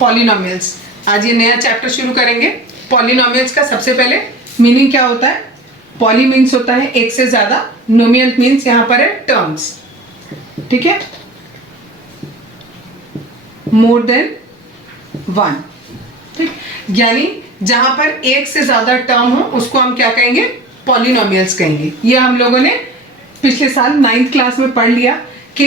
Polynomials. आज ये नया चैप्टर शुरू करेंगे। पॉलिनोमियल्स का सबसे पहले मीनिंग क्या होता है? पॉली मीन्स होता है एक से ज्यादा, नोमियल मीन्स यहाँ पर है टर्म्स, ठीक है, मोर देन वन, ठीक, यानी जहां पर एक से ज्यादा टर्म हो उसको हम क्या कहेंगे? पॉलिनोमियल्स कहेंगे। ये हम लोगों ने पिछले साल 9th क्लास में पढ़ लिया कि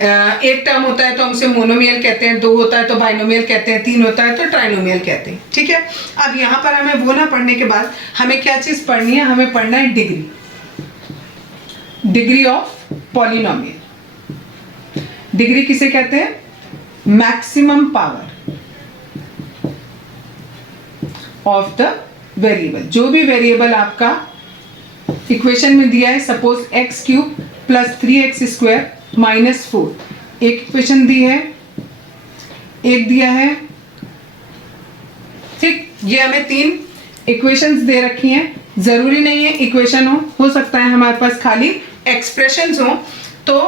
एक टर्म होता है तो हम उसे मोनोमियल कहते हैं, 2 होता है तो बाइनोमियल कहते हैं, 3 होता है तो ट्राइनोमियल कहते हैं, ठीक है। अब यहाँ पर हमें वो ना पढ़ने के बाद हमें क्या चीज पढ़नी है? हमें पढ़ना है डिग्री ऑफ पॉलिनोमियल। डिग्री किसे कहते हैं? Maximum power of the variable. जो भी वेरिएबल आपका इक्वेशन में दिया है, suppose x cube plus 3x square minus 4, एक इक्वेशन दी है, एक दिया है, ठीक। ये हमें 3 इक्वेशंस दे रखी हैं। जरूरी नहीं है इक्वेशन हो सकता है हमारे पास खाली एक्सप्रेशंस हो। तो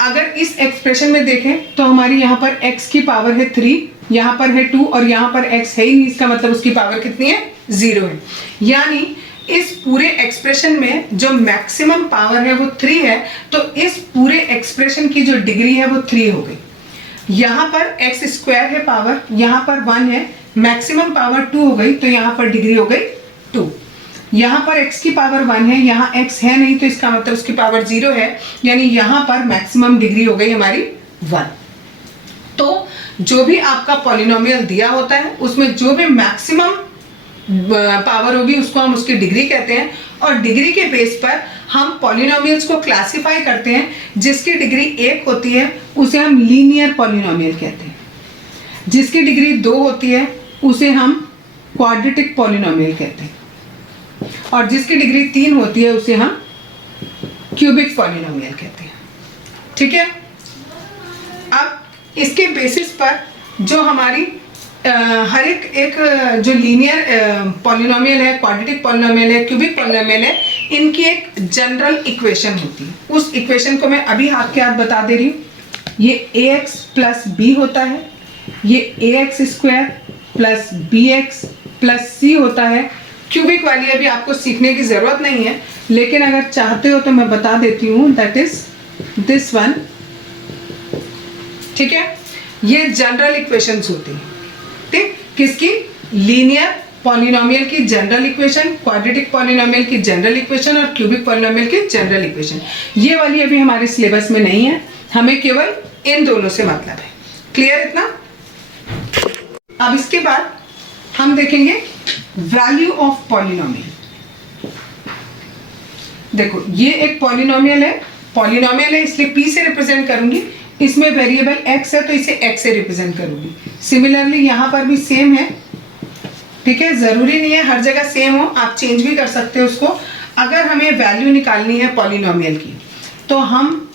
अगर इस एक्सप्रेशन में देखें तो हमारी यहाँ पर x की पावर है 3, यहाँ पर है 2 और यहाँ पर x है ही नहीं, इसका मतलब उसकी पावर कितनी है? 0 है। यानी इस पूरे एक्सप्रेशन में जो मैक्सिमम पावर है वो 3 है, तो इस पूरे एक्सप्रेशन की जो डिग्री है वो 3 हो गई। यहाँ पर x स्क्वायर है पावर, यहाँ पर 1 है, मैक्सिमम पावर 2 हो गई, तो यहाँ पर डिग्री हो गई 2। यहाँ पर x की पावर 1 है, यहाँ x है नहीं, तो इसका मतलब उसकी पावर 0 है, यानी यहाँ पर मैक्सिमम डिग्री हो गई हमारी 1। तो जो भी आपका पॉलिनोमियल दिया होता है उसमें जो भी मैक्सिमम पावर होगी उसको हम उसकी डिग्री कहते हैं, और डिग्री के बेस पर हम पॉलिनोमियल्स को क्लासिफाई करते हैं। जिसकी डिग्री 1 होती है उसे हम लीनियर पॉलिनोमियल कहते हैं, जिसकी डिग्री 2 होती है उसे हम क्वाड्रेटिक पॉलिनोमियल कहते हैं, और जिसकी डिग्री 3 होती है उसे हम क्यूबिक पॉलिनोमियल कहते हैं, ठीक है। अब इसके बेसिस पर जो हमारी हर एक जो लीनियर पॉलिनोमियल है, क्वाड्रेटिक पॉलिनोमियल है, क्यूबिक पॉलिनोमियल है, इनकी एक जनरल इक्वेशन होती है। उस इक्वेशन को मैं अभी हाथ के हाथ बता दे रही हूँ। ये ax प्लस b होता है, ये ax square plus bx plus c होता है। क्यूबिक वाली अभी आपको सीखने की जरूरत नहीं है, लेकिन अगर चाहते हो तो मैं बता देती हूँ, दैट इज दिस वन, ठीक है। ये जनरल इक्वेशंस होती हैं, ठीक। किसकी? लीनियर पॉलिनोमियल की जनरल इक्वेशन, क्वाड्रेटिक पॉलिनोमियल की जनरल इक्वेशन और क्यूबिक पॉलिनोमियल की जनरल इक्वेशन। ये वाली अभी हमारे सिलेबस में नहीं है, हमें केवल इन दोनों से मतलब है। क्लियर इतना? अब इसके बाद हम देखेंगे वैल्यू ऑफ पॉलिनोमियल। देखो ये एक पॉलिनोमियल है इसलिए p से रिप्रेजेंट करूंगी। इसमें वेरिएबल x है तो इसे x से रिप्रेजेंट करूंगी। सिमिलरली यहाँ पर भी सेम है, ठीक है। जरूरी नहीं है हर जगह सेम हो, आप चेंज भी कर सकते हो उसको। अगर हमें वैल्यू निकालनी है पॉलिनोमियल की, तो हम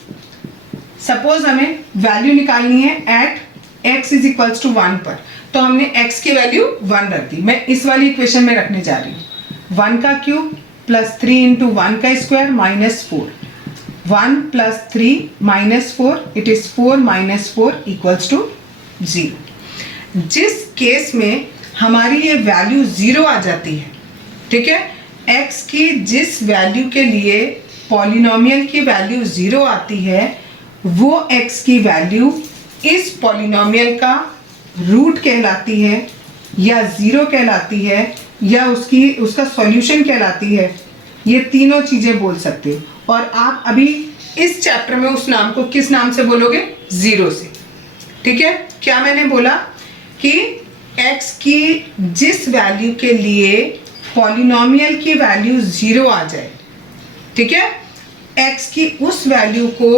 सपोज हमें वैल्यू निकालनी है at x is equals to 1 पर, तो हमने x की वैल्यू 1 रख दी। मैं इस वाली इक्वेशन में रखने जा रही हूँ 1 का क्यूब प्लस 3 इंटू 1 का square minus 4, 1 plus 3 minus 4, it is 4 minus 4 equals to 0। जिस केस में हमारी ये वैल्यू 0 आ जाती है, ठीक है, x की जिस वैल्यू के लिए पॉलिनोमियल की वैल्यू 0 आती है, वो x की वैल्यू इस पॉलिनोमियल का रूट कहलाती है, या 0 कहलाती है, या उसका सॉल्यूशन कहलाती है। ये तीनों चीजें बोल सकते हो। और आप अभी इस चैप्टर में उस नाम को किस नाम से बोलोगे? 0 से, ठीक है। क्या मैंने बोला कि x की जिस वैल्यू के लिए पॉलिनोमियल की वैल्यू 0 आ जाए, ठीक है, x की उस वैल्यू को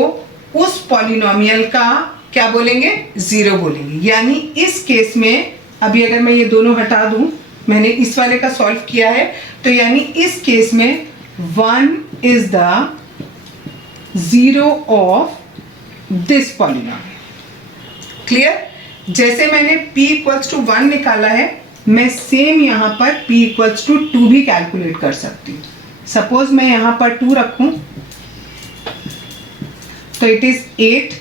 उस पॉलिनोमियल का क्या बोलेंगे? 0 बोलेंगे। यानी इस केस में अभी अगर मैं ये दोनों हटा दूं, मैंने इस वाले का सॉल्व किया है, तो यानी इस केस में 1 is the 0 of this polynomial. Clear? जैसे मैंने p इक्वल्स टू 1 निकाला है, मैं सेम यहाँ पर p इक्वल्स टू 2 भी कैलकुलेट कर सकती हूँ। सपोज मैं यहाँ पर 2 रखूं तो it is 8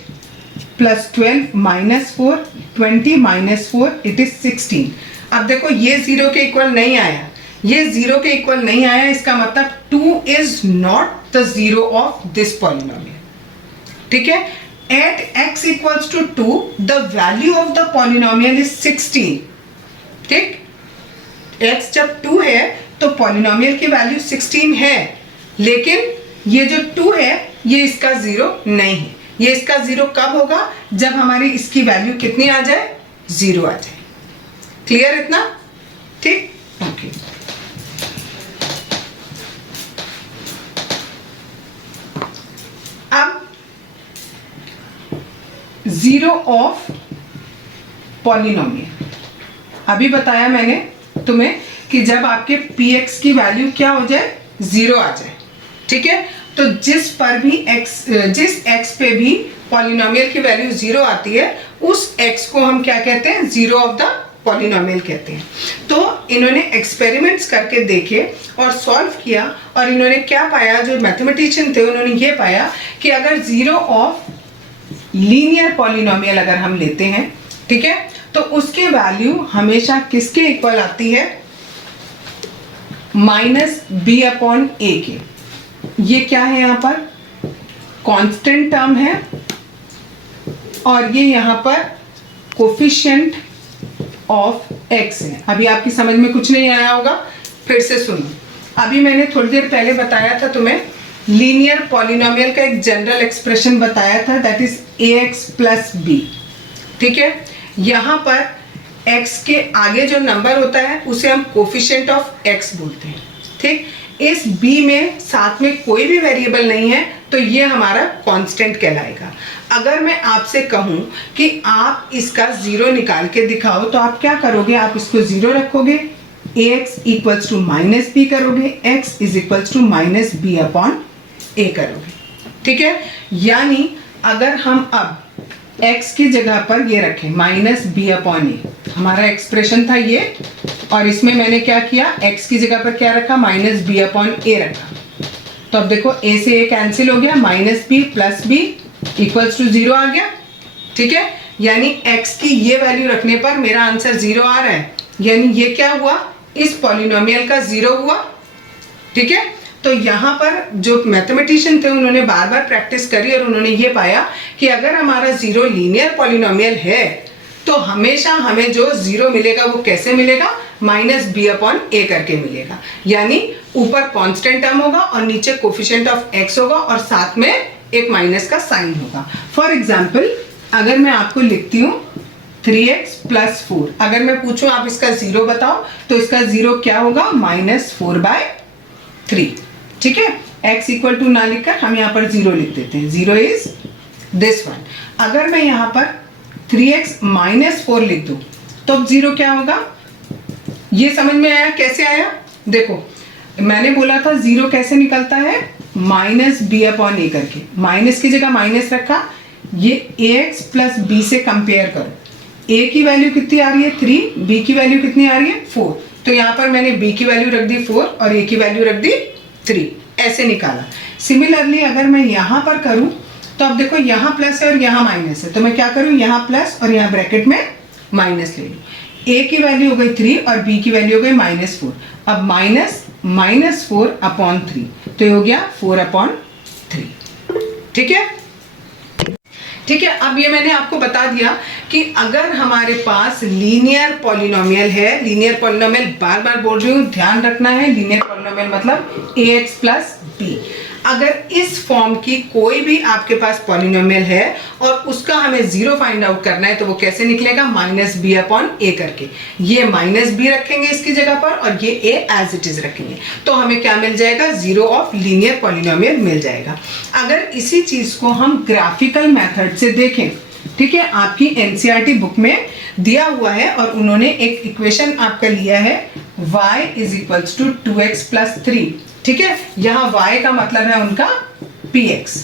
plus 12 minus 4, 20 minus 4, it is 16। अब देखो ये 0 के इक्वल नहीं आया, ये 0 के इक्वल नहीं आया, इसका मतलब 2 is not the zero of this polynomial. ठीक है, at x equals to 2 the value of the polynomial is 16। ठीक, x जब 2 है तो पॉलिनोमियल की वैल्यू 16 है, लेकिन ये जो 2 है ये इसका 0 नहीं है। ये इसका 0 कब होगा? जब हमारी इसकी वैल्यू कितनी आ जाए? 0 आ जाए। क्लियर इतना? ठीक, ओके। अब 0 ऑफ पॉलिनोमियल, अभी बताया मैंने तुम्हें कि जब आपके px की वैल्यू क्या हो जाए? 0 आ जाए। ठीक है, तो जिस x पे भी पॉलिनोमियल की वैल्यू 0 आती है, उस x को हम क्या कहते हैं? जीरो ऑफ द पॉलिनोमियल कहते हैं। तो इन्होंने एक्सपेरिमेंट्स करके देखे और सॉल्व किया, और इन्होंने क्या पाया, जो मैथमेटिशियन थे उन्होंने ये पाया कि अगर जीरो ऑफ लीनियर पॉलिनोमियल अगर हम लेते हैं, ठीक है, तो उसकी वैल्यू हमेशा किसके इक्वल आती है? माइनस बी अपॉन ए के। ये क्या है? यहाँ पर कांस्टेंट टर्म है, और ये यहाँ पर कोफिशिएंट ऑफ x है। अभी आपकी समझ में कुछ नहीं आया होगा, फिर से सुनो। अभी मैंने थोड़ी देर पहले बताया था तुम्हें, लीनियर पॉलिनोमियल का एक जनरल एक्सप्रेशन बताया था, that is ax plus B. ठीक है, यहाँ पर x के आगे जो नंबर होता है उसे हम कोफिशिएंट ऑफ x बोलते हैं। ठीक, इस b में साथ में कोई भी वेरिएबल नहीं है, तो ये हमारा कांस्टेंट कहलाएगा। अगर मैं आपसे कहूं कि आप इसका 0 निकाल के दिखाओ, तो आप क्या करोगे? आप इसको 0 रखोगे, ax equals to minus B करोगे, x is equals to minus B upon A करोगे। ठीक है, यानी अगर हम अब x की जगह पर ये रखें माइनस बी अपॉन ए, हमारा एक्सप्रेशन था ये, और इसमें मैंने क्या किया? x की जगह पर क्या रखा? माइनस बी अपॉन ए रखा। तो अब देखो a से a कैंसिल हो गया, minus B plus B equals to 0 आ गया। ठीक है, यानी x की ये वैल्यू रखने पर मेरा आंसर 0 आ रहा है, यानी ये क्या हुआ? इस पॉलिनोमियल का 0 हुआ। ठीक है, तो यहाँ पर जो मैथमेटिशियन थे उन्होंने बार बार प्रैक्टिस करी, और उन्होंने ये पाया कि अगर हमारा 0 लीनियर पॉलिनोमियल है, तो हमेशा हमें जो 0 मिलेगा वो कैसे मिलेगा? माइनस बी अपॉन ए करके मिलेगा। यानी ऊपर कांस्टेंट टर्म होगा और नीचे कोफिशिएंट ऑफ x होगा, और साथ में एक माइनस का साइन होगा। फॉर एग्जाम्पल, अगर मैं आपको लिखती हूँ 3x प्लस 4, अगर मैं पूछूं आप इसका 0 बताओ, तो इसका 0 क्या होगा? माइनस 4/3। ठीक है, x इक्वल टू ना लिखकर हम यहाँ पर 0 लिख देते हैं, 0 इज दिस वन। अगर मैं यहाँ पर 3x माइनस 4 लिख दूं, तो अब 0 क्या होगा? ये समझ में आया? कैसे आया? देखो, मैंने बोला था 0 कैसे निकलता है? माइनस बी अपॉन ए करके, माइनस की जगह माइनस रखा, ये ax प्लस बी से कंपेयर करो। a की वैल्यू कितनी आ रही है? 3, b की वैल्यू कितनी आ रही है? 4। तो यहाँ पर मैंने b की वैल्यू रख दी 4 और a की वैल्यू रख दी 3, ऐसे निकाला। सिमिलरली अगर मैं यहाँ पर करूँ, तो अब देखो यहाँ प्लस है और यहाँ माइनस है, तो मैं क्या करूँ? यहाँ प्लस और यहाँ ब्रैकेट में माइनस ले लूँ। a की वैल्यू हो गई 3 और b की वैल्यू हो गई -4। अब माइनस 4 अपॉन 3, तो ये हो गया 4 अपॉन 3। ठीक है, ठीक है। अब ये मैंने आपको बता दिया कि अगर हमारे पास लीनियर पॉलिनोमियल है, लीनियर पॉलिनोमियल बार बार बोल रही हूँ, ध्यान रखना है, लीनियर पॉलिनोमियल मतलब ax प्लस बी। अगर इस फॉर्म की कोई भी आपके पास पॉलिनोमियल है और उसका हमें 0 फाइंड आउट करना है, तो वो कैसे निकलेगा? माइनस बी अपॉन ए करके। ये माइनस बी रखेंगे इसकी जगह पर और ये ए एज इट इज रखेंगे, तो हमें क्या मिल जाएगा? 0 ऑफ लीनियर पॉलिनोमियल मिल जाएगा। अगर इसी चीज को हम ग्राफिकल मेथड से देखें, ठीक है, आपकी एनसीईआरटी बुक में दिया हुआ है और उन्होंने एक इक्वेशन आपका लिया है y is equals to 2x plus 3। ठीक है, यहाँ y का मतलब है उनका px।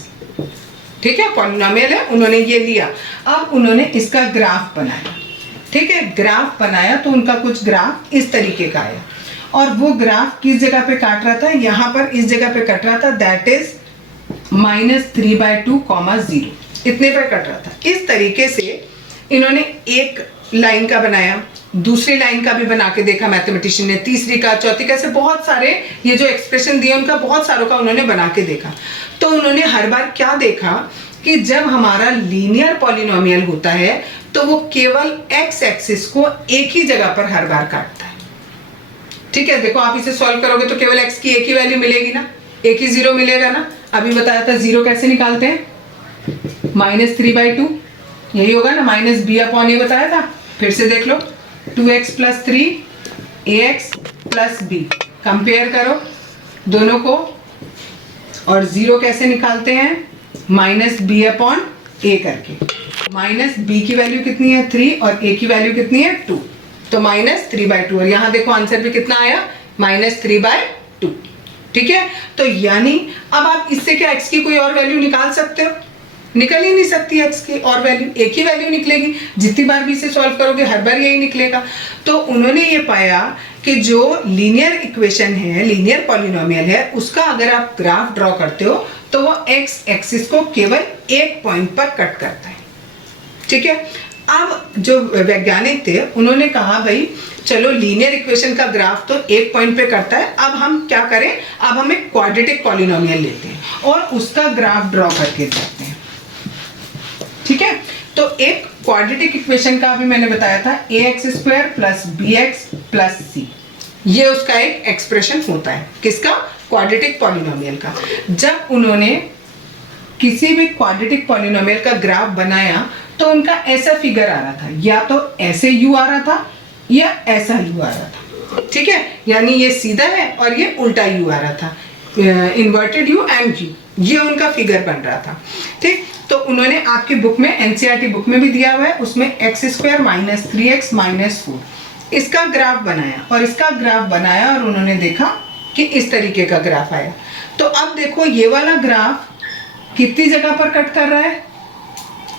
ठीक है, पॉलिनोमियल है, उन्होंने ये लिया। अब उन्होंने इसका ग्राफ बनाया। ठीक है, ग्राफ बनाया तो उनका कुछ ग्राफ इस तरीके का आया, और वो ग्राफ किस जगह पे काट रहा था? यहाँ पर इस जगह पे कट रहा था, दैट इज -3/2, 0। इतने पर कट रहा था। इस तरीके से इन्होंने एक लाइन का बनाया, दूसरी लाइन का भी बना के देखा मैथमेटिशियन ने, तीसरी का, चौथी का, ऐसे बहुत सारे ये जो एक्सप्रेशन दिए उनका बहुत सारों का उन्होंने बना के देखा। तो उन्होंने हर बार क्या देखा कि जब हमारा लीनियर पॉलिनोमियल होता है तो वो केवल एक्स एक्सिस को एक ही जगह पर हर बार काटता है। ठीक है, देखो आप इसे सॉल्व करोगे तो केवल x की एक ही वैल्यू मिलेगी ना, एक ही जीरो मिलेगा ना। अभी बताया था जीरो कैसे निकालते हैं, -3/2 यही होगा ना, माइनस बी अपॉन ए बताया था। फिर से देख लो, 2x + 3 ax + b, कंपेयर करो दोनों को। और जीरो कैसे निकालते हैं, -b अपॉन ए करके। -b की वैल्यू कितनी है 3 और a की वैल्यू कितनी है 2, तो -3/2। और यहाँ देखो आंसर भी कितना आया, -3/2। ठीक है, तो यानी अब आप इससे क्या x की कोई और वैल्यू निकाल सकते हो, निकल ही नहीं सकती x की और वैल्यू, एक ही वैल्यू निकलेगी। जितनी बार भी इसे सॉल्व करोगे हर बार यही निकलेगा। तो उन्होंने ये पाया कि जो लीनियर इक्वेशन है, लीनियर पॉलिनोमियल है, उसका अगर आप ग्राफ ड्रॉ करते हो तो वो x एक्सिस को केवल एक पॉइंट पर कट करता है। ठीक है, अब जो वैज्ञानिक थे उन्होंने कहा भाई चलो लीनियर इक्वेशन का ग्राफ तो एक पॉइंट पे करता है, अब हम क्या करें, अब हम एक क्वाड्रेटिक पॉलिनोमियल लेते हैं और उसका ग्राफ ड्रॉ करके देखते हैं। ठीक है, तो एक क्वाड्रेटिक इक्वेशन का अभी मैंने बताया था ax² + bx + c, ये उसका एक एक्सप्रेशन होता है, किसका, क्वाड्रेटिक पॉलिनोमियल का। जब उन्होंने किसी भी क्वाड्रेटिक पॉलिनोमियल का ग्राफ बनाया तो उनका ऐसा फिगर आ रहा था, या तो ऐसे u आ रहा था या ऐसा u आ रहा था। ठीक है, यानी ये सीधा है और ये उल्टा u आ रहा था, इन्वर्टेड u एंड u, ये उनका फिगर बन रहा था। ठीक, तो उन्होंने आपकी बुक में, एनसीईआरटी बुक में भी दिया हुआ है, उसमें x² - 3x - 4 इसका ग्राफ बनाया, और इसका ग्राफ बनाया और उन्होंने देखा कि इस तरीके का ग्राफ आया। तो अब देखो ये वाला ग्राफ कितनी जगह पर कट कर रहा है,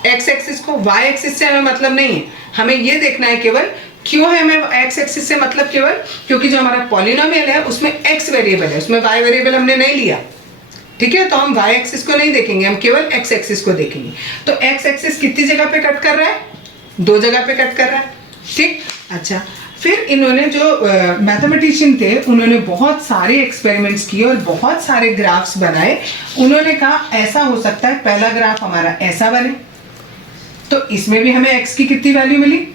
x एक्सिस को। y एक्सिस से हमें मतलब नहीं है, हमें ये देखना है केवल, क्यों है हमें x एक्सिस से मतलब, केवल क्योंकि जो हमारा पॉलिनोमियल है उसमें x वेरिएबल है, उसमें y वेरिएबल हमने नहीं लिया। ठीक है, तो हम y एक्सिस को नहीं देखेंगे, हम केवल x एक्सिस को देखेंगे। तो x एक्सिस कितनी जगह पे कट कर रहा है, दो जगह पे कट कर रहा है। ठीक, अच्छा, फिर इन्होंने जो मैथमेटिशियन थे उन्होंने बहुत सारे एक्सपेरिमेंट्स किए और बहुत सारे ग्राफ्स बनाए। उन्होंने कहा ऐसा हो सकता है पहला ग्राफ हमारा ऐसा बने, तो इसमें भी हमें x की कितनी वैल्यू मिली,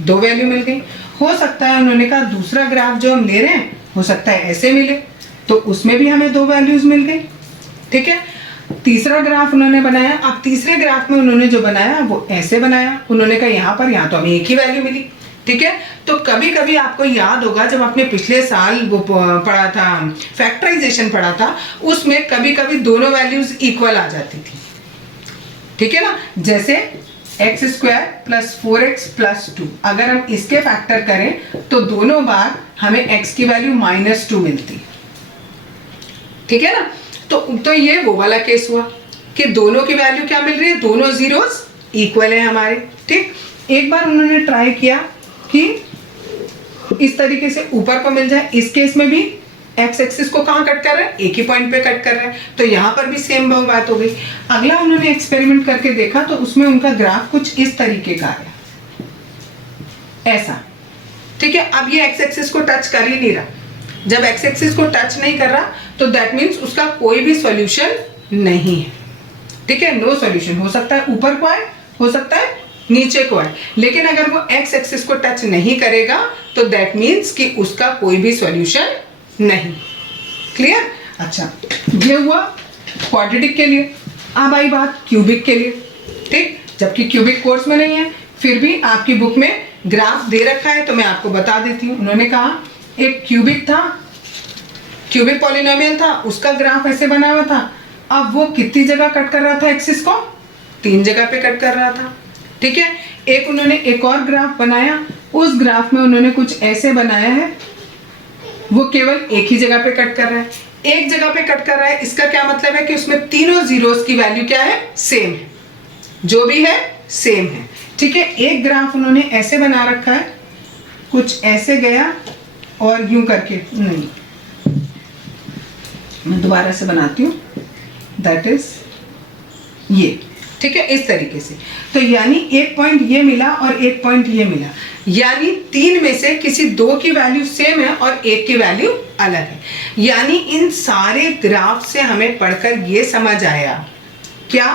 2 वैल्यू मिल गई। हो सकता है उन्होंने कहा दूसरा ग्राफ जो हम ले रहे हैं हो सकता है ऐसे मिले, तो उसमें भी हमें 2 वैल्यूज मिल गई। ठीक है, तीसरा ग्राफ उन्होंने बनाया। अब तीसरे ग्राफ में उन्होंने जो बनाया वो ऐसे बनाया, उन्होंने कहा यहाँ तो हमें एक ही वैल्यू मिली। ठीक है, तो कभी कभी आपको याद होगा जब आपने पिछले साल वो पढ़ा था, फैक्टराइजेशन पढ़ा था, उसमें कभी कभी दोनों वैल्यूज इक्वल आ जाती थी। ठीक है ना, जैसे x² + 4x + 2, अगर हम इसके फैक्टर करें तो दोनों बार हमें x की वैल्यू -2 मिलती। ठीक है ना, तो ये वो वाला केस हुआ कि दोनों की वैल्यू क्या मिल रही है, दोनों जीरोस इक्वल है हमारे। ठीक, एक बार उन्होंने ट्राई किया कि इस तरीके से ऊपर को मिल जाए, इस केस में भी एक्स एक्सिस को कहाँ कट कर रहा है, एक ही पॉइंट पे कट कर रहा है, तो यहाँ पर भी सेम बात हो गई। अगला उन्होंने एक्सपेरिमेंट करके देखा तो उसमें उनका ग्राफ कुछ इस तरीके का आया, ऐसा। ठीक है, अब ये एक्स एक्सिस को टच कर ही नहीं रहा। जब एक्स एक्सिस को टच नहीं कर रहा तो दैट मीन्स उसका कोई भी सॉल्यूशन नहीं है। ठीक है, नो सॉल्यूशन। हो सकता है ऊपर को आए, हो सकता है नीचे को आए, लेकिन अगर वो एक्स एक्सिस को टच नहीं करेगा तो दैट मीन्स कि उसका कोई भी सॉल्यूशन नहीं। क्लियर? अच्छा, ये हुआ क्वाड्रेटिक के लिए। अब आई बात क्यूबिक के लिए। ठीक, जबकि क्यूबिक कोर्स में नहीं है, फिर भी आपकी बुक में ग्राफ दे रखा है तो मैं आपको बता देती हूँ। उन्होंने कहा एक क्यूबिक था, क्यूबिक पॉलिनोमियल था, उसका ग्राफ ऐसे बना हुआ था। अब वो कितनी जगह कट कर रहा था एक्सिस को, 3 जगह पे कट कर रहा था। ठीक है, एक उन्होंने एक और ग्राफ बनाया, उस ग्राफ में उन्होंने कुछ ऐसे बनाया है, वो केवल एक ही जगह पे कट कर रहा है, एक जगह पे कट कर रहा है। इसका क्या मतलब है कि उसमें तीनों जीरोस की वैल्यू क्या है, सेम है, जो भी है सेम है। ठीक है, एक ग्राफ उन्होंने ऐसे बना रखा है, कुछ ऐसे गया और यूं करके, नहीं मैं दोबारा से बनाती हूँ, दैट इज ये। ठीक है, इस तरीके से। तो यानी एक पॉइंट ये मिला और एक पॉइंट ये मिला, यानी 3 में से किसी 2 की वैल्यू सेम है और 1 की वैल्यू अलग है। यानी इन सारे ग्राफ से हमें पढ़कर ये समझ आया क्या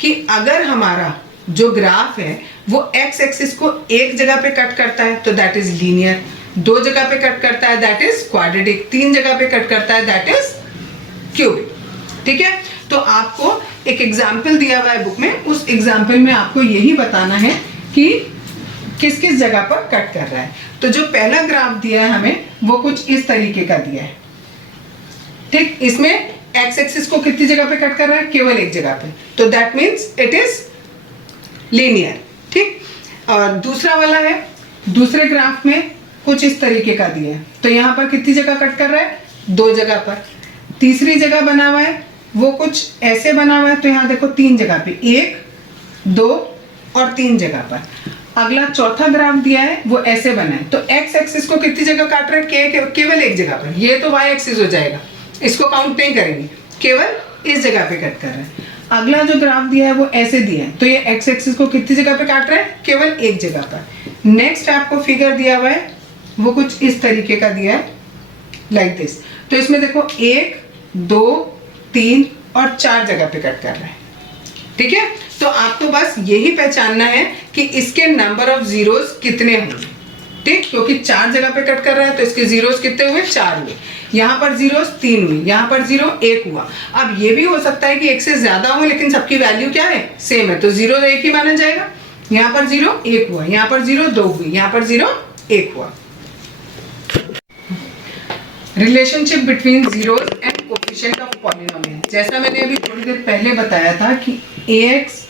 कि अगर हमारा जो ग्राफ है वो एक्स एक्सिस को एक जगह पे कट करता है तो दैट इज लीनियर, 2 जगह पे कट करता है दैट इज क्वाड्रेटिक, 3 जगह पे कट करता है दैट इज क्यूबिक। ठीक है, तो आपको एक एग्जाम्पल दिया हुआ है बुक में, उस एग्जाम्पल में आपको यही बताना है कि किस किस जगह पर कट कर रहा है। तो जो पहला ग्राफ दिया है हमें वो कुछ इस तरीके का दिया है। ठीक, इसमें एक्स एक्सिस को कितनी जगह पे कट कर रहा है, केवल एक जगह पे, तो that means it is linear. ठीक, और दूसरा वाला है, दूसरे ग्राफ में कुछ इस तरीके का दिया है, तो यहाँ पर कितनी जगह कट कर रहा है, 2 जगह पर। तीसरी जगह बना हुआ है वो कुछ ऐसे बना हुआ है, तो यहाँ देखो 3 जगह पे, 1 2 और 3 जगह पर। अगला चौथा ग्राफ दिया है वो ऐसे बना है, तो एक्स एक्सिस को कितनी जगह काट रहा है, केवल एक जगह पर। ये तो वाई एक्सिस हो जाएगा, इसको काउंट नहीं करेंगे, केवल इस जगह पे कट कर रहा है। अगला जो ग्राफ दिया है वो ऐसे दिया है, तो ये एक्स एक्सिस को कितनी जगह पे काट रहा है, केवल एक जगह पर। नेक्स्ट आपको फिगर दिया हुआ है वो कुछ इस तरीके का दिया है, लाइक दिस। तो इसमें देखो 1 2 3 और 4 जगह पे कट कर रहा है। ठीक है, तो आपको बस यही पहचानना है कि इसके नंबर ऑफ जीरोस कितने होंगे। ठीक, क्योंकि 4 जगह पे कट कर रहा है तो इसके जीरोस कितने हुए, 4 हुए। यहाँ पर जीरोस 3 हुए, यहाँ पर 0 1 हुआ। अब ये भी हो सकता है कि एक से ज्यादा हो लेकिन सबकी वैल्यू क्या है, सेम है, तो 0 1 ही माना जाएगा। यहाँ पर 0 1 हुआ, यहाँ पर 0 2 हुई, यहाँ पर 0 1 हुआ। Relationship between zeros and coefficient of polynomial, जैसा मैंने अभी थोड़ी देर पहले बताया था कि ax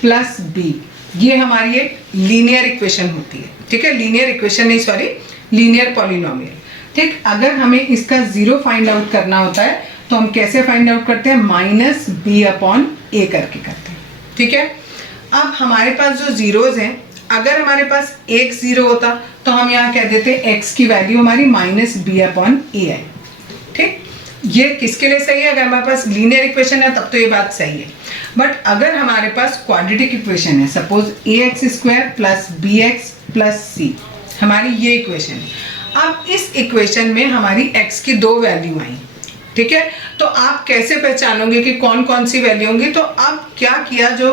प्लस बी ये हमारी एक लीनियर इक्वेशन होती है। ठीक है, लीनियर इक्वेशन नहीं, सॉरी, लीनियर पॉलिनोमियल। ठीक, अगर हमें इसका जीरो फाइंड आउट करना होता है तो हम कैसे फाइंड आउट करते हैं, -b/a करके करते हैं। ठीक है, अब हमारे पास जो जीरोज हैं, अगर हमारे पास एक जीरो होता तो हम यहाँ कह देते x की वैल्यू हमारी -b/a है। ठीक, ये किसके लिए सही है, अगर हमारे पास लीनियर इक्वेशन है तब तो ये बात सही है। बट अगर हमारे पास क्वाड्रेटिक इक्वेशन है, सपोज ax² + bx + c, हमारी ये इक्वेशन है। अब इस इक्वेशन में हमारी x की 2 वैल्यू आई। ठीक है, तो आप कैसे पहचानोगे कि कौन कौन सी वैल्यू होंगी। तो अब क्या किया, जो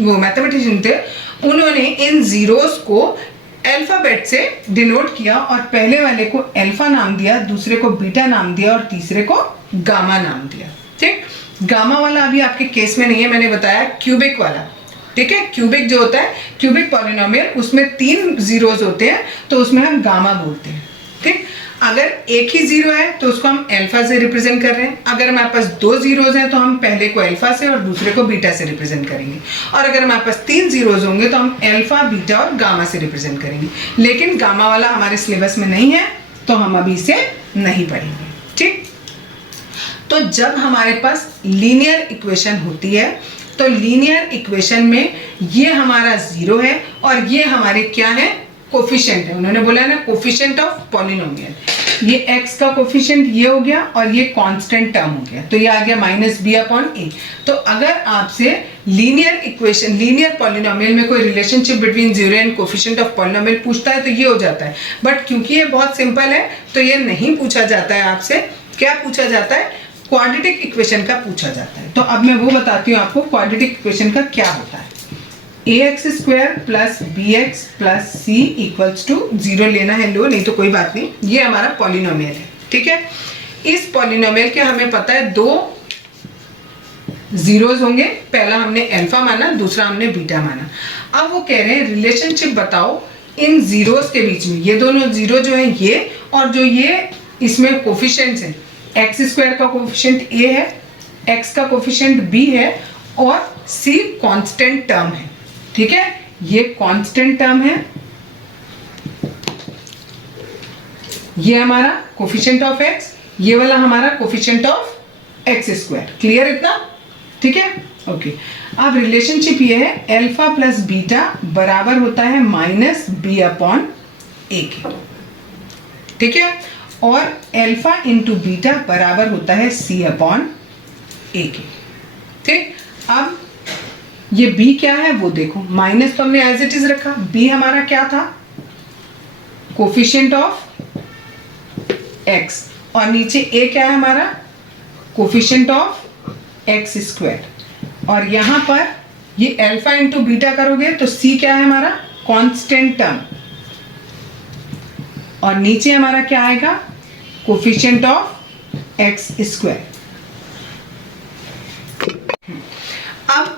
वो मैथमेटिशियन थे उन्होंने इन जीरोस को अल्फाबेट से डिनोट किया और पहले वाले को अल्फा नाम दिया, दूसरे को बीटा नाम दिया और तीसरे को गामा नाम दिया। ठीक, गामा वाला अभी आपके केस में नहीं है, मैंने बताया क्यूबिक वाला। ठीक है, क्यूबिक जो होता है, क्यूबिक पॉलिनोमियल, उसमें 3 जीरोस होते हैं तो उसमें हम गामा बोलते हैं। ठीक, अगर एक ही जीरो है तो उसको हम अल्फा से रिप्रेजेंट कर रहे हैं। अगर हमारे पास 2 जीरोज हैं तो हम पहले को अल्फा से और दूसरे को बीटा से रिप्रेजेंट करेंगे। और अगर हमारे पास 3 जीरोज होंगे तो हम अल्फा, बीटा और गामा से रिप्रेजेंट करेंगे। लेकिन गामा वाला हमारे सिलेबस में नहीं है तो हम अभी इसे नहीं पढ़ेंगे। ठीक, तो जब हमारे पास लीनियर इक्वेशन होती है तो लीनियर इक्वेशन में ये हमारा जीरो है और ये हमारे क्या है, कोफिशिएंट है। उन्होंने बोला है ना, कोफिशिएंट ऑफ पॉलिनोमियल। ये x का कोफिशिएंट ये हो गया और ये कांस्टेंट टर्म हो गया, तो ये आ गया -b/a। तो अगर आपसे लीनियर इक्वेशन, लीनियर पॉलिनोमियल में कोई relationship between zero and coefficient of polynomial पूछता है तो ये हो जाता है। बट क्योंकि ये बहुत सिंपल है तो ये नहीं पूछा जाता है आपसे। क्या पूछा जाता है, क्वाड्रेटिक इक्वेशन का पूछा जाता है। तो अब मैं वो बताती हूँ आपको क्वाड्रेटिक इक्वेशन का क्या होता है। ax² + bx + c = 0 लेना है, लो, नहीं तो कोई बात नहीं। ये हमारा पॉलिनोमियल है। ठीक है, इस पॉलिनोमियल के हमें पता है 2 जीरोज होंगे, पहला हमने अल्फा माना, दूसरा हमने बीटा माना। अब वो कह रहे हैं रिलेशनशिप बताओ इन जीरोज के बीच में, ये दोनों जीरो जो है ये, और जो ये इसमें कोफिशिएंट्स हैं, x² का कोफिशिएंट a है, x का कोफिशिएंट b है और c कांस्टेंट टर्म है। ठीक है, ये कांस्टेंट टर्म है, ये हमारा कोफिशिएंट ऑफ x, ये वाला हमारा कोफिशिएंट ऑफ x²। क्लियर इतना? ठीक है, ओके। अब रिलेशनशिप ये है, अल्फा प्लस बीटा बराबर होता है -b/a के। ठीक है, और अल्फा इंटू बीटा बराबर होता है c/a के। ठीक, अब ये b क्या है वो देखो, माइनस तो हमने एज इट इज रखा, b हमारा क्या था, कोफिशिएंट ऑफ x, और नीचे a क्या है हमारा, कोफिशिएंट ऑफ x स्क्वायर, और यहां पर ये अल्फा इंटू बीटा करोगे तो c क्या है हमारा, कांस्टेंट टर्म, और नीचे हमारा क्या आएगा, कोफिशिएंट ऑफ x स्क्वायर। अब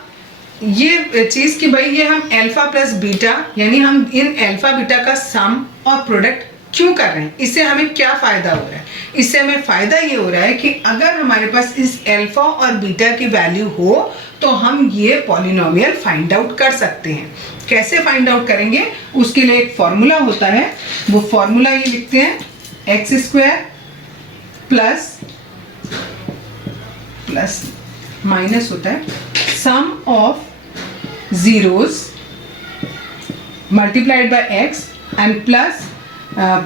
ये चीज कि भाई ये हम अल्फा प्लस बीटा, यानी हम इन अल्फा बीटा का सम और प्रोडक्ट क्यों कर रहे हैं, इससे हमें क्या फायदा हो रहा है। इससे हमें फायदा ये हो रहा है कि अगर हमारे पास इस अल्फा और बीटा की वैल्यू हो तो हम ये पॉलिनोमियल फाइंड आउट कर सकते हैं। कैसे फाइंड आउट करेंगे, उसके लिए एक फॉर्मूला होता है, वो फॉर्मूला ये लिखते हैं, X square plus plus minus होता है sum of zeros multiplied by x and plus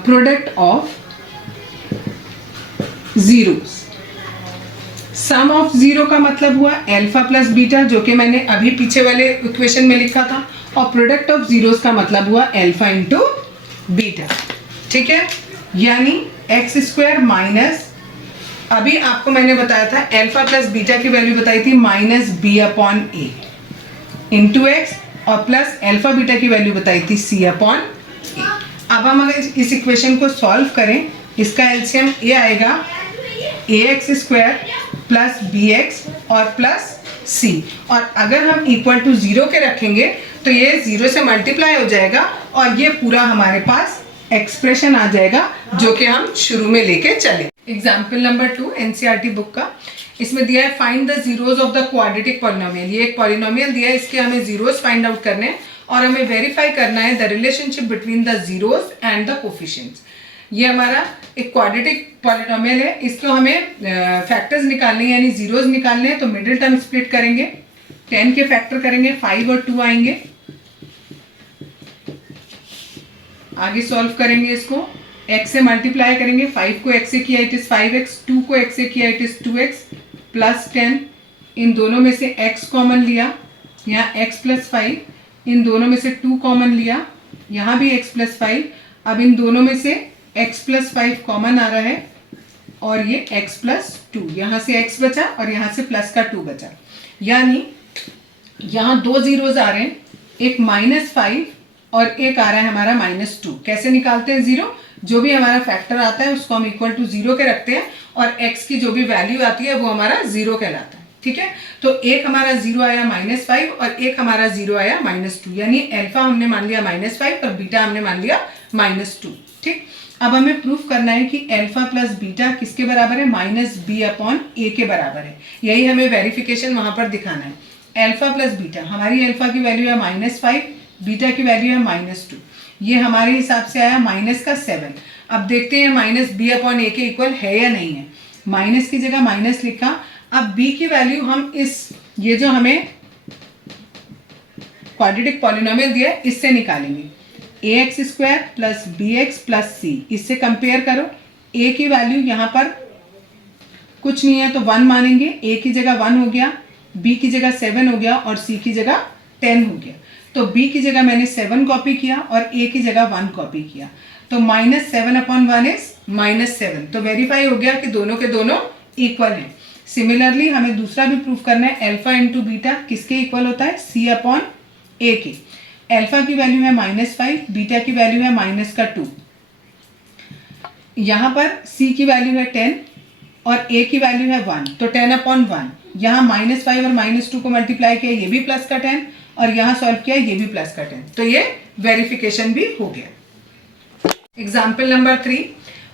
product of zeros। Sum of zero का मतलब हुआ अल्फा प्लस बीटा, जो कि मैंने अभी पीछे वाले इक्वेशन में लिखा था, और प्रोडक्ट ऑफ जीरोस का मतलब हुआ अल्फा इंटू बीटा। ठीक है, यानी एक्स स्क्वायर माइनस, अभी आपको मैंने बताया था अल्फा प्लस बीटा की वैल्यू बताई थी माइनस बी अपॉन ए इंटू एक्स, और प्लस अल्फा बीटा की वैल्यू बताई थी सी अपॉन ए। अब हम अगर इस इक्वेशन को सॉल्व करें, इसका एलसीएम ये आएगा A X square plus B X और प्लस सी, और अगर हम इक्वल टू जीरो के रखेंगे तो ये जीरो से मल्टीप्लाई हो जाएगा और ये पूरा हमारे पास एक्सप्रेशन आ जाएगा जो कि हम शुरू में लेके चले। एग्जाम्पल नंबर 2 एनसीईआरटी बुक का, इसमें दिया है find the zeros of the quadratic polynomial. ये एक पॉलिनोमियल दिया है, इसके हमें जीरोस फाइंड आउट करने हैं और हमें वेरीफाई करना है the relationship between the zeros and the coefficients. ये हमारा एक क्वाड्रेटिक पॉलिनोमियल है, इसको हमें फैक्टर्स निकालने हैं, यानी जीरोस निकालने हैं। तो मिडिल टर्म स्प्लिट करेंगे, 10 के फैक्टर करेंगे, 5 और 2 आएंगे, आगे सॉल्व करेंगे इसको, x से मल्टीप्लाई करेंगे, 5 को x से किया इट इज 5x, 2 को x से किया इट इज 2x प्लस 10, इन दोनों में से x कॉमन लिया, यहाँ x प्लस 5, इन दोनों में से 2 कॉमन लिया, यहाँ भी x प्लस 5, अब इन दोनों में से x प्लस 5 कॉमन आ रहा है और ये x प्लस 2, यहाँ से x बचा और यहाँ से प्लस का 2 बचा, यानी यहाँ 2 जीरोज आ रहे हैं, एक -5 और एक आ रहा है हमारा -2। कैसे निकालते हैं जीरो, जो भी हमारा फैक्टर आता है उसको हम इक्वल टू जीरो के रखते हैं और x की जो भी वैल्यू आती है वो हमारा जीरो कहलाता है। ठीक है, तो एक हमारा जीरो आया -5 और एक हमारा जीरो आया -2, यानी अल्फा हमने मान लिया -5 और बीटा हमने मान लिया -2। ठीक, अब हमें प्रूफ करना है कि अल्फा प्लस बीटा किसके बराबर है, -b अपॉन a के बराबर है। यही हमें वेरिफिकेशन वहां पर दिखाना है। अल्फा प्लस बीटा, हमारी अल्फा की वैल्यू है -5, बीटा की वैल्यू है -2, ये हमारे हिसाब से आया माइनस का 7। अब देखते हैं माइनस बी अपॉन ए के इक्वल है या नहीं है, माइनस की जगह माइनस लिखा। अब b की वैल्यू हम इस, ये जो हमें क्वाड्रेटिक पॉलिनोमियल दिया है इससे निकालेंगे, ax square plus B X plus C, इससे कंपेयर करो। a की वैल्यू यहाँ पर कुछ नहीं है तो 1 मानेंगे, a की जगह 1 हो गया, b की जगह 7 हो गया और c की जगह 10 हो गया। तो b की जगह मैंने 7 कॉपी किया और a की जगह 1 कॉपी किया, तो -7 अपॉन 1 इज -7। तो वेरीफाई हो गया कि दोनों के दोनों इक्वल हैं। सिमिलरली हमें दूसरा भी प्रूफ करना है, अल्फा इंटू बीटा किसके इक्वल होता है, c अपॉन a के। अल्फा की वैल्यू है -5, बीटा की वैल्यू है -2, यहाँ पर c की वैल्यू है 10 और a की वैल्यू है 1, तो 10 अपॉन 1, यहाँ -5 और -2 को मल्टीप्लाई किया, ये भी प्लस का 10, और यहाँ सॉल्व किया, ये भी प्लस का 10, तो ये वेरिफिकेशन भी हो गया। Example number 3,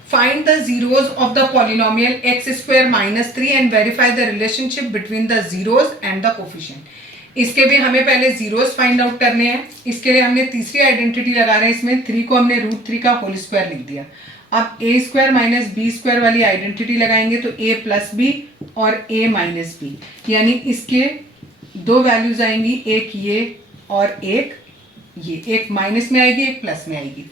find the zeros of the polynomial x square -3 and verify the relationship between the zeros and the coefficient. इसके भी हमें पहले जीरोज फाइंड आउट करने हैं। इसके लिए हमने तीसरी आइडेंटिटी लगा रहे हैं, इसमें 3 को हमने √3 का होल स्क्वायर लिख दिया। अब a square minus B square वाली आइडेंटिटी लगाएंगे तो a प्लस बी और a माइनस बी, यानी इसके 2 वैल्यूज आएंगी, एक ये और एक ये, एक माइनस में आएगी एक प्लस में आएगी।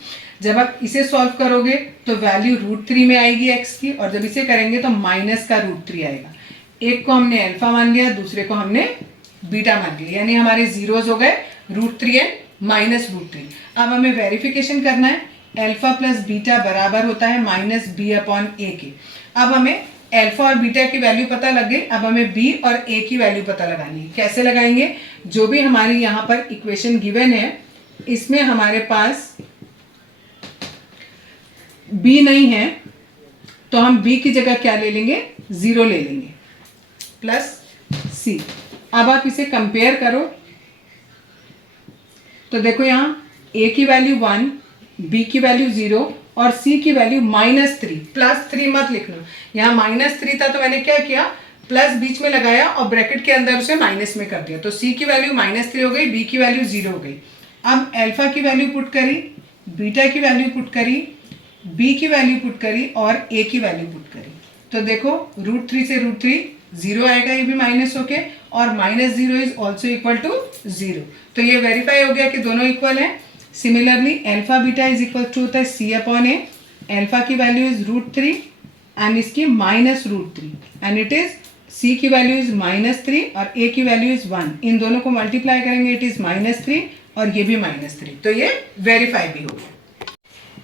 जब आप इसे सॉल्व करोगे तो वैल्यू √3 में आएगी x की, और जब इसे करेंगे तो माइनस का √3 आएगा। एक को हमने अल्फा मान लिया, दूसरे को हमने बीटा मान के लिए, यानी हमारे जीरोज हो गए √3 एंड -√3। अब हमें वेरिफिकेशन करना है, अल्फा प्लस बीटा बराबर होता है -b/a के। अब हमें अल्फा और बीटा की वैल्यू पता लग गई, अब हमें b और a की वैल्यू पता लगानी है। कैसे लगाएंगे? जो भी हमारी यहाँ पर इक्वेशन गिवन है इसमें हमारे पास b नहीं है तो हम b की जगह क्या ले लेंगे? 0 ले लेंगे प्लस c। अब आप इसे कंपेयर करो तो देखो यहाँ a की वैल्यू 1, b की वैल्यू 0 और c की वैल्यू -3। +3 मत लिखना, यहाँ -3 था तो मैंने क्या किया, प्लस बीच में लगाया और ब्रैकेट के अंदर उसे माइनस में कर दिया, तो c की वैल्यू -3 हो गई, b की वैल्यू 0 हो गई। अब अल्फा की वैल्यू पुट करी, बीटा की वैल्यू पुट करी, b की वैल्यू पुट करी और a की वैल्यू पुट करी, तो देखो √3 से √3 0 आएगा, ये भी माइनस होके, और -0 इज ऑल्सो इक्वल टू 0। तो ये वेरीफाई हो गया कि दोनों इक्वल हैं। Similarly alpha beta is equal to होता है c/a। अल्फा की वैल्यू इज √3 एंड इसकी -√3 एंड इट इज c की वैल्यू इज -3 और a की वैल्यू इज 1। इन दोनों को मल्टीप्लाई करेंगे, इट इज -3 और ये भी -3, तो ये वेरीफाई भी हो गया।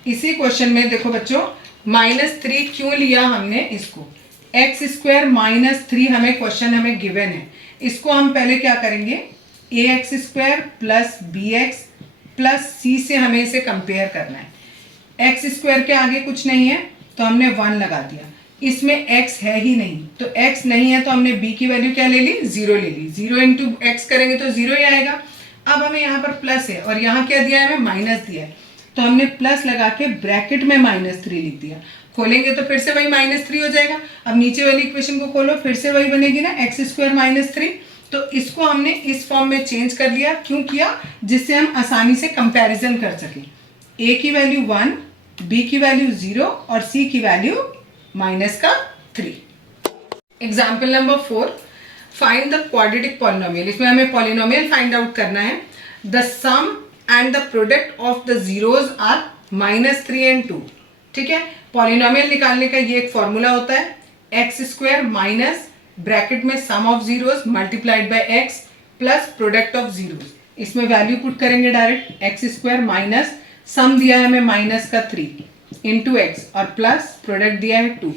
इसी क्वेश्चन में देखो बच्चों, -3 क्यों लिया हमने इसको, x² -3 हमें क्वेश्चन हमें गिवन है, इसको हम पहले क्या करेंगे, ax² plus bx plus c से हमें इसे कंपेयर करना है। x² के आगे कुछ नहीं है तो हमने 1 लगा दिया, इसमें x है ही नहीं, तो x नहीं है तो हमने b की वैल्यू क्या ले ली, 0 ले ली। 0 इंटू x करेंगे तो 0 ही आएगा। अब हमें यहाँ पर प्लस है और यहाँ क्या दिया है, हमें माइनस दिया है, तो हमने प्लस लगा के ब्रैकेट में -3 लिख दिया। खोलेंगे तो फिर से वही -3 हो जाएगा। अब नीचे वाली इक्वेशन को खोलो, फिर से वही बनेगी ना, x² -3। तो इसको हमने इस फॉर्म में चेंज कर लिया। क्यों किया? जिससे हम आसानी से कंपैरिजन कर सकें। a की वैल्यू 1, b की वैल्यू 0 और c की value -3। Example number 4, find the quadratic polynomial. इसमें हमें पॉलिनोमियल फाइंड आउट करना है। The sum and the product of the zeros are -3 and 2। ठीक है, पॉलिनोमियल निकालने का ये एक फॉर्मूला होता है, x² माइनस ब्रैकेट में sum of zeros multiplied by x plus product of zeros. इसमें वैल्यू पुट करेंगे डायरेक्ट, x² माइनस सम दिया है हमें -3 इंटू x और प्लस प्रोडक्ट दिया है 2।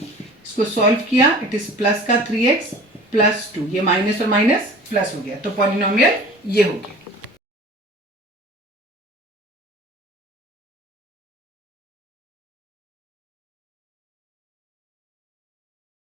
इसको सॉल्व किया, इट इज प्लस का 3x प्लस 2, ये माइनस और माइनस प्लस हो गया, तो पॉलिनोमियल ये हो गया।